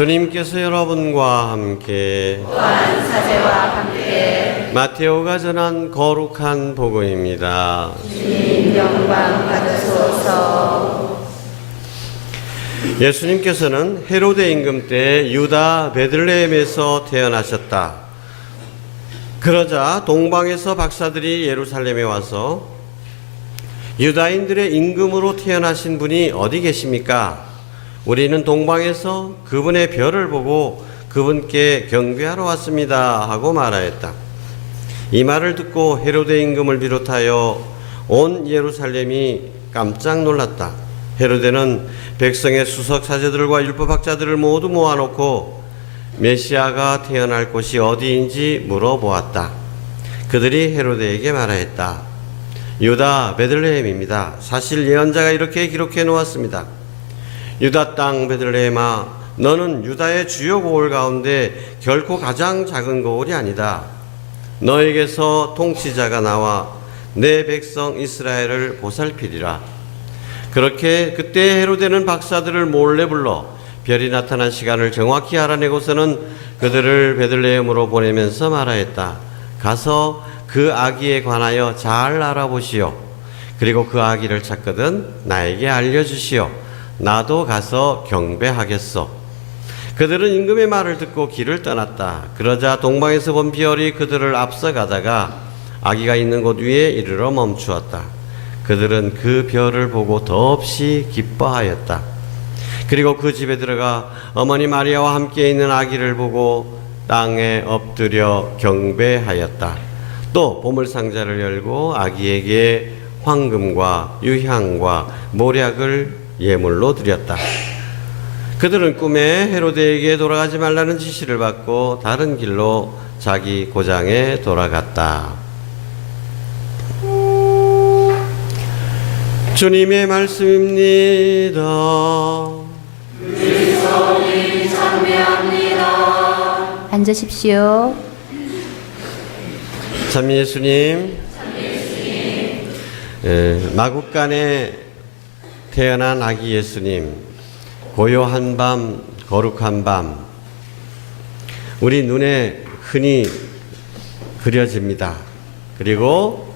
주님께서 여러분과 함께 또한 사제와 함께 마테오가 전한 거룩한 복음입니다. 주님 영광 받으소서. 예수님께서는 헤로데 임금 때 유다 베들레헴에서 태어나셨다. 그러자 동방에서 박사들이 예루살렘에 와서 유다인들의 임금으로 태어나신 분이 어디 계십니까? 우리는 동방에서 그분의 별을 보고 그분께 경배하러 왔습니다 하고 말하였다. 이 말을 듣고 헤로데 임금을 비롯하여 온 예루살렘이 깜짝 놀랐다. 헤로데는 백성의 수석 사제들과 율법학자들을 모두 모아놓고 메시아가 태어날 곳이 어디인지 물어보았다. 그들이 헤로데에게 말하였다. 유다 베들레헴입니다. 사실 예언자가 이렇게 기록해 놓았습니다. 유다 땅 베들레헴아, 너는 유다의 주요 고을 가운데 결코 가장 작은 고을이 아니다. 너에게서 통치자가 나와 내 백성 이스라엘을 보살피리라. 그렇게 그때 헤로데는 박사들을 몰래 불러 별이 나타난 시간을 정확히 알아내고서는 그들을 베들레헴으로 보내면서 말하였다. 가서 그 아기에 관하여 잘 알아보시오. 그리고 그 아기를 찾거든 나에게 알려주시오. 나도 가서 경배하겠소. 그들은 임금의 말을 듣고 길을 떠났다. 그러자 동방에서 본 별이 그들을 앞서가다가 아기가 있는 곳 위에 이르러 멈추었다. 그들은 그 별을 보고 더없이 기뻐하였다. 그리고 그 집에 들어가 어머니 마리아와 함께 있는 아기를 보고 땅에 엎드려 경배하였다. 또 보물상자를 열고 아기에게 황금과 유향과 모략을 예물로 드렸다. 그들은 꿈에 헤로데에게 돌아가지 말라는 지시를 받고 다른 길로 자기 고장에 돌아갔다. 주님의 말씀입니다. 그리스도님 참배합니다. 앉으십시오. 참 예수님, 마국간에 태어난 아기 예수님, 고요한 밤, 거룩한 밤, 우리 눈에 흔히 그려집니다. 그리고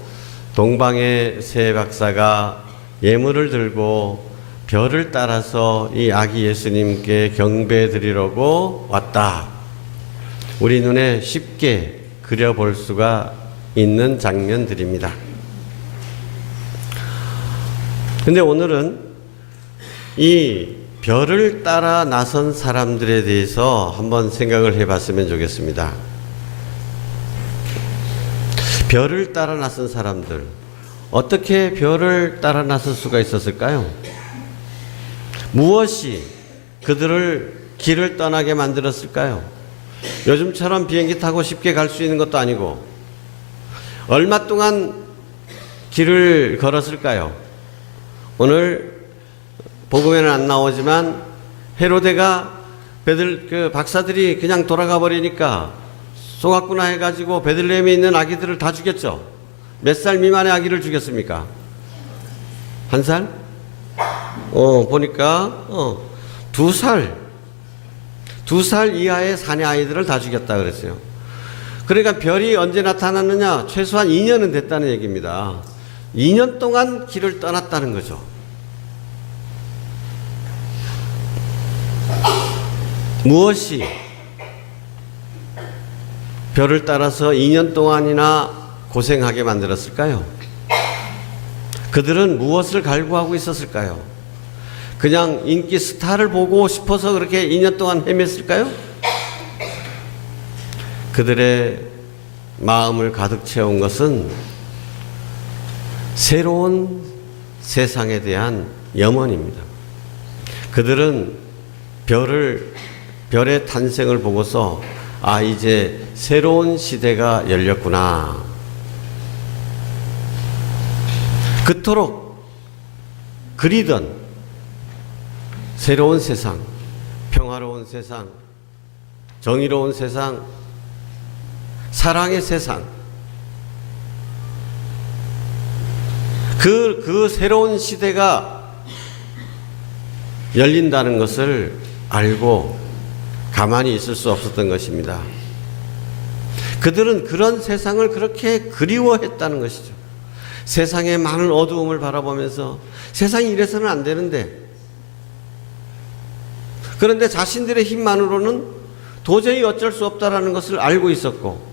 동방의 세 박사가 예물을 들고 별을 따라서 이 아기 예수님께 경배 드리려고 왔다. 우리 눈에 쉽게 그려볼 수가 있는 장면들입니다. 근데 오늘은 이 별을 따라 나선 사람들에 대해서 한번 생각을 해봤으면 좋겠습니다. 별을 따라 나선 사람들, 어떻게 별을 따라 나설 수가 있었을까요? 무엇이 그들을 길을 떠나게 만들었을까요? 요즘처럼 비행기 타고 쉽게 갈 수 있는 것도 아니고 얼마 동안 길을 걸었을까요? 오늘 복음에는 안 나오지만 헤로데가 그 박사들이 그냥 돌아가 버리니까 속았구나 해가지고 베들레헴에 있는 아기들을 다 죽였죠. 몇 살 미만의 아기를 죽였습니까? 1살? 보니까 2살. 2살 이하의 사내 아이들을 다 죽였다 그랬어요. 그러니까 별이 언제 나타났느냐? 최소한 2년은 됐다는 얘기입니다. 2년 동안 길을 떠났다는 거죠. 무엇이 별을 따라서 2년 동안이나 고생하게 만들었을까요? 그들은 무엇을 갈구하고 있었을까요? 그냥 인기 스타를 보고 싶어서 그렇게 2년 동안 헤맸을까요? 그들의 마음을 가득 채운 것은 새로운 세상에 대한 염원입니다. 그들은 별의 탄생을 보고서 이제 새로운 시대가 열렸구나. 그토록 그리던 새로운 세상, 평화로운 세상, 정의로운 세상, 사랑의 세상, 그 새로운 시대가 열린다는 것을 알고 가만히 있을 수 없었던 것입니다. 그들은 그런 세상을 그렇게 그리워했다는 것이죠. 세상의 많은 어두움을 바라보면서 세상이 이래서는 안 되는데, 그런데 자신들의 힘만으로는 도저히 어쩔 수 없다라는 것을 알고 있었고,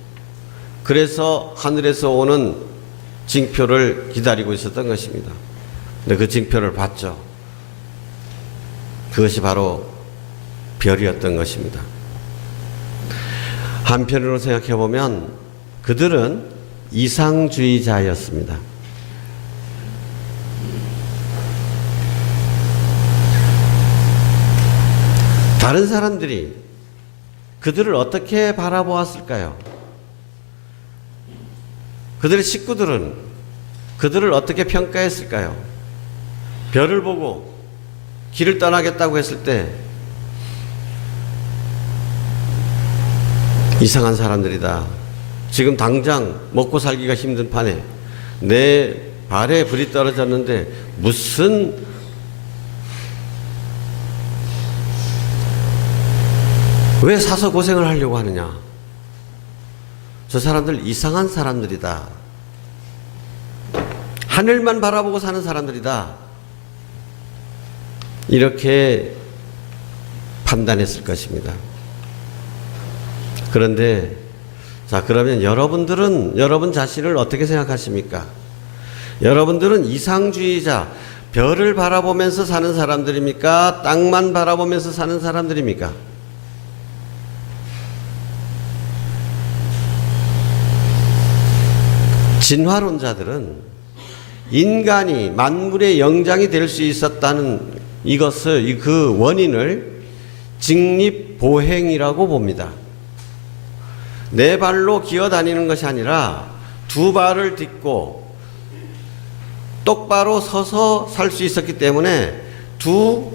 그래서 하늘에서 오는 징표를 기다리고 있었던 것입니다. 근데 그 징표를 봤죠. 그것이 바로 별이었던 것입니다. 한편으로 생각해 보면 그들은 이상주의자였습니다. 다른 사람들이 그들을 어떻게 바라보았을까요? 그들의 식구들은 그들을 어떻게 평가했을까요? 별을 보고 길을 떠나겠다고 했을 때 이상한 사람들이다. 지금 당장 먹고 살기가 힘든 판에 내 발에 불이 떨어졌는데 무슨 왜 사서 고생을 하려고 하느냐. 저 사람들 이상한 사람들이다. 하늘만 바라보고 사는 사람들이다. 이렇게 판단했을 것입니다. 그런데 자, 그러면 여러분들은 여러분 자신을 어떻게 생각하십니까? 여러분들은 이상주의자, 별을 바라보면서 사는 사람들입니까? 땅만 바라보면서 사는 사람들입니까? 진화론자들은 인간이 만물의 영장이 될 수 있었다는 이것을, 그 원인을 직립보행이라고 봅니다. 네 발로 기어다니는 것이 아니라 두 발을 딛고 똑바로 서서 살 수 있었기 때문에 두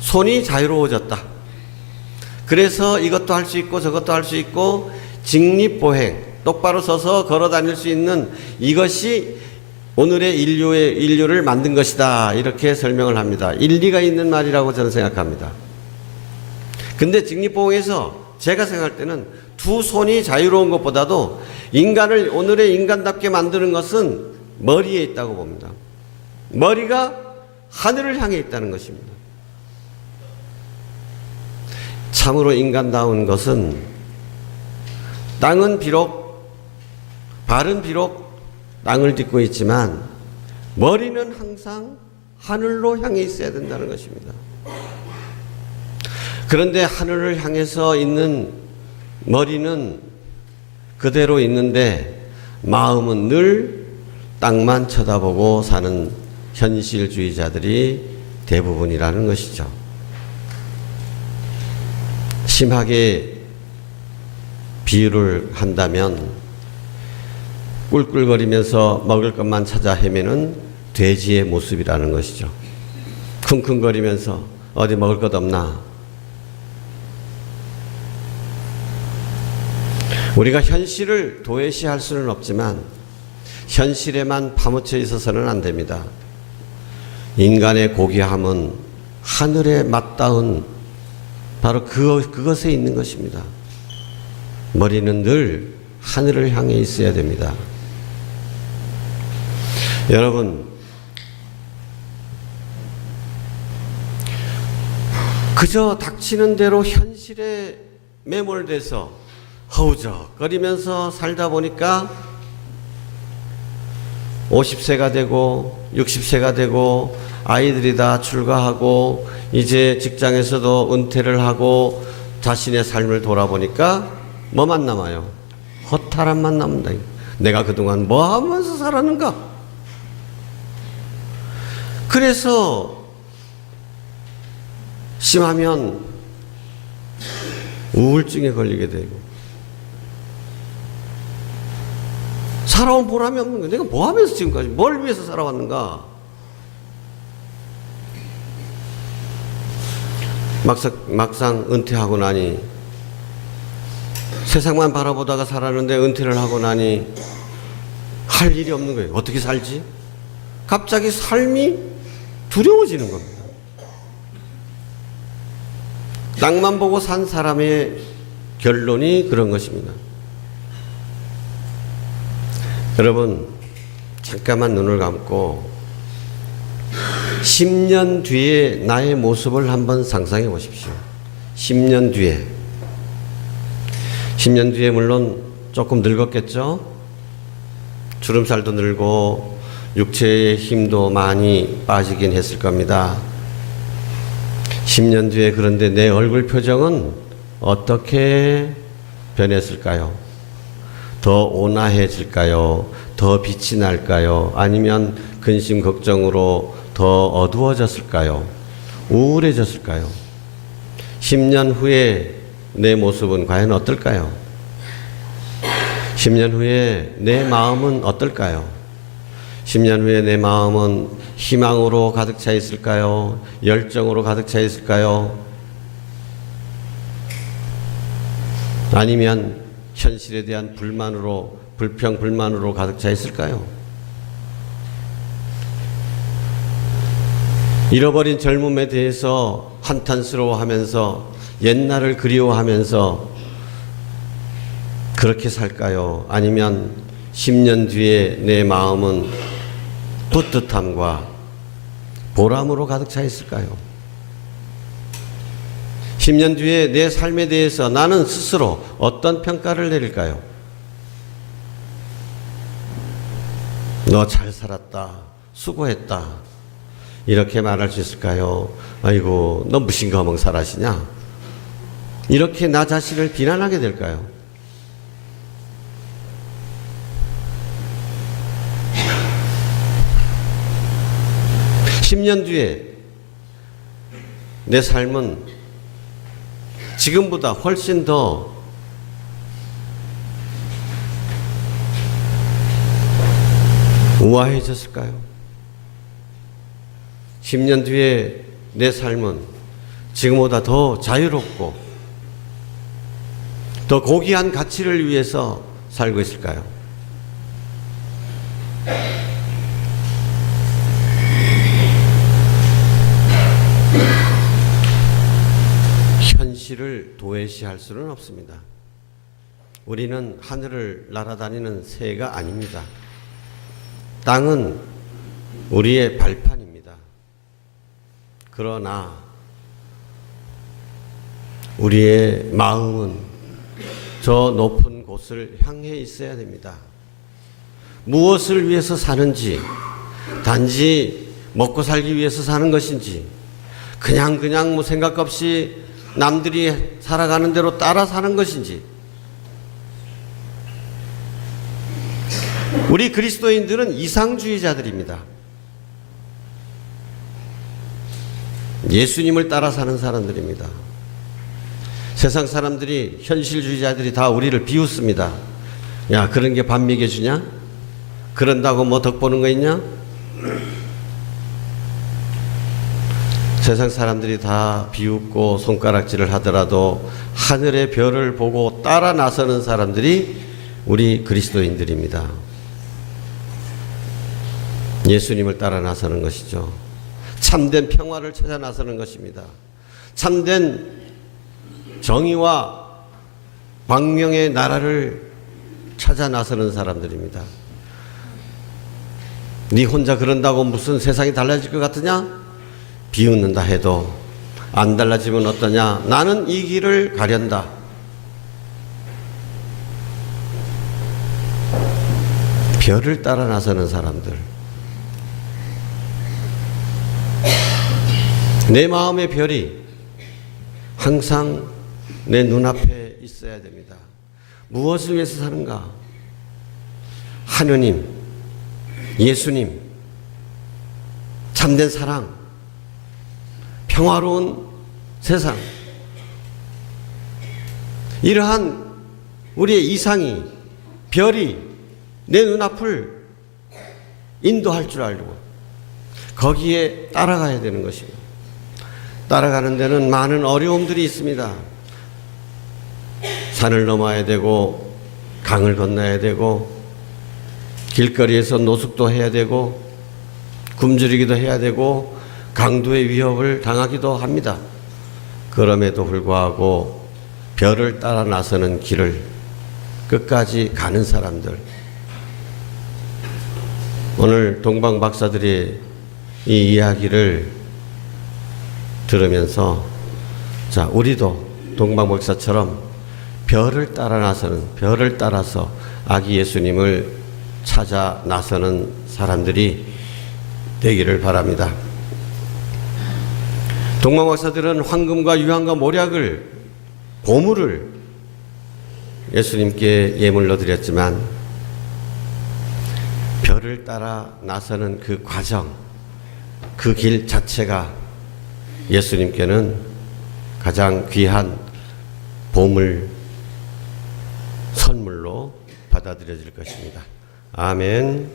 손이 자유로워졌다. 그래서 이것도 할 수 있고 저것도 할 수 있고 직립보행, 똑바로 서서 걸어 다닐 수 있는 이것이 오늘의 인류를 만든 것이다. 이렇게 설명을 합니다. 일리가 있는 말이라고 저는 생각합니다. 근데 직립보행에서 제가 생각할 때는 두 손이 자유로운 것보다도 인간을 오늘의 인간답게 만드는 것은 머리에 있다고 봅니다. 머리가 하늘을 향해 있다는 것입니다. 참으로 인간다운 것은 발은 비록 땅을 딛고 있지만 머리는 항상 하늘로 향해 있어야 된다는 것입니다. 그런데 하늘을 향해서 있는 머리는 그대로 있는데 마음은 늘 땅만 쳐다보고 사는 현실주의자들이 대부분이라는 것이죠. 심하게 비유를 한다면 꿀꿀거리면서 먹을 것만 찾아 헤매는 돼지의 모습이라는 것이죠. 쿵쿵거리면서 어디 먹을 것 없나. 우리가 현실을 도외시할 수는 없지만 현실에만 파묻혀 있어서는 안 됩니다. 인간의 고귀함은 하늘에 맞닿은 바로 그것에 있는 것입니다. 머리는 늘 하늘을 향해 있어야 됩니다. 여러분, 그저 닥치는 대로 현실에 매몰돼서 허우적거리면서 살다 보니까 50세가 되고 60세가 되고 아이들이 다 출가하고 이제 직장에서도 은퇴를 하고 자신의 삶을 돌아보니까 뭐만 남아요? 허탈함만 남는다. 내가 그동안 뭐 하면서 살았는가? 그래서 심하면 우울증에 걸리게 되고 살아온 보람이 없는 거예요. 내가 뭐 하면서 지금까지 뭘 위해서 살아왔는가? 막상 은퇴하고 나니 세상만 바라보다가 살았는데 은퇴를 하고 나니 할 일이 없는 거예요. 어떻게 살지? 갑자기 삶이 두려워지는 겁니다. 땅만 보고 산 사람의 결론이 그런 것입니다. 여러분, 잠깐만 눈을 감고 10년 뒤에 나의 모습을 한번 상상해 보십시오. 10년 뒤에. 10년 뒤에 물론 조금 늙었겠죠? 주름살도 늘고 육체의 힘도 많이 빠지긴 했을 겁니다. 10년 뒤에 그런데 내 얼굴 표정은 어떻게 변했을까요? 더 온화해질까요? 더 빛이 날까요? 아니면 근심 걱정으로 더 어두워졌을까요? 우울해졌을까요? 10년 후에 내 모습은 과연 어떨까요? 10년 후에 내 마음은 어떨까요? 10년 후에 내 마음은 희망으로 가득 차 있을까요? 열정으로 가득 차 있을까요? 아니면 현실에 대한 불평불만으로 가득 차 있을까요? 잃어버린 젊음에 대해서 한탄스러워하면서 옛날을 그리워하면서 그렇게 살까요? 아니면 10년 뒤에 내 마음은 뿌듯함과 보람으로 가득 차 있을까요? 10년 뒤에 내 삶에 대해서 나는 스스로 어떤 평가를 내릴까요? 너 잘 살았다, 수고했다, 이렇게 말할 수 있을까요? 아이고, 너 무신거멍 살아시냐? 이렇게 나 자신을 비난하게 될까요? (10년) 뒤에 내 삶은 지금보다 훨씬 더 우아해졌을까요? 10년 뒤에 내 삶은 지금보다 더 자유롭고 더 고귀한 가치를 위해서 살고 있을까요? 현실을 도외시할 수는 없습니다. 우리는 하늘을 날아다니는 새가 아닙니다. 땅은 우리의 발판입니다. 그러나 우리의 마음은 저 높은 곳을 향해 있어야 됩니다. 무엇을 위해서 사는지, 단지 먹고 살기 위해서 사는 것인지, 그냥 뭐 생각 없이 남들이 살아가는 대로 따라 사는 것인지. 우리 그리스도인들은 이상주의자들입니다. 예수님을 따라 사는 사람들입니다. 세상 사람들이, 현실주의자들이 다 우리를 비웃습니다. 야, 그런 게 밥 먹여주냐? 그런다고 뭐 덕 보는 거 있냐? 세상 사람들이 다 비웃고 손가락질을 하더라도 하늘의 별을 보고 따라 나서는 사람들이 우리 그리스도인들입니다. 예수님을 따라 나서는 것이죠. 참된 평화를 찾아 나서는 것입니다. 참된 정의와 광명의 나라를 찾아 나서는 사람들입니다. 네 혼자 그런다고 무슨 세상이 달라질 것 같으냐? 비웃는다 해도 안 달라지면 어떠냐? 나는 이 길을 가련다. 별을 따라 나서는 사람들. 내 마음의 별이 항상 내 눈앞에 있어야 됩니다. 무엇을 위해서 사는가? 하느님, 예수님, 참된 사랑, 평화로운 세상, 이러한 우리의 이상이, 별이 내 눈앞을 인도할 줄 알고 거기에 따라가야 되는 것입니다. 따라가는 데는 많은 어려움들이 있습니다. 산을 넘어야 되고, 강을 건너야 되고, 길거리에서 노숙도 해야 되고, 굶주리기도 해야 되고, 강도의 위협을 당하기도 합니다. 그럼에도 불구하고 별을 따라 나서는 길을 끝까지 가는 사람들. 오늘 동방 박사들이 이 이야기를 들으면서 자, 우리도 동방 박사처럼 별을 따라 나서는, 별을 따라서 아기 예수님을 찾아 나서는 사람들이 되기를 바랍니다. 동방 박사들은 황금과 유황과 모략을, 보물을 예수님께 예물로 드렸지만 별을 따라 나서는 그 과정, 그 길 자체가 예수님께는 가장 귀한 보물, 선물로 받아들여질 것입니다. 아멘.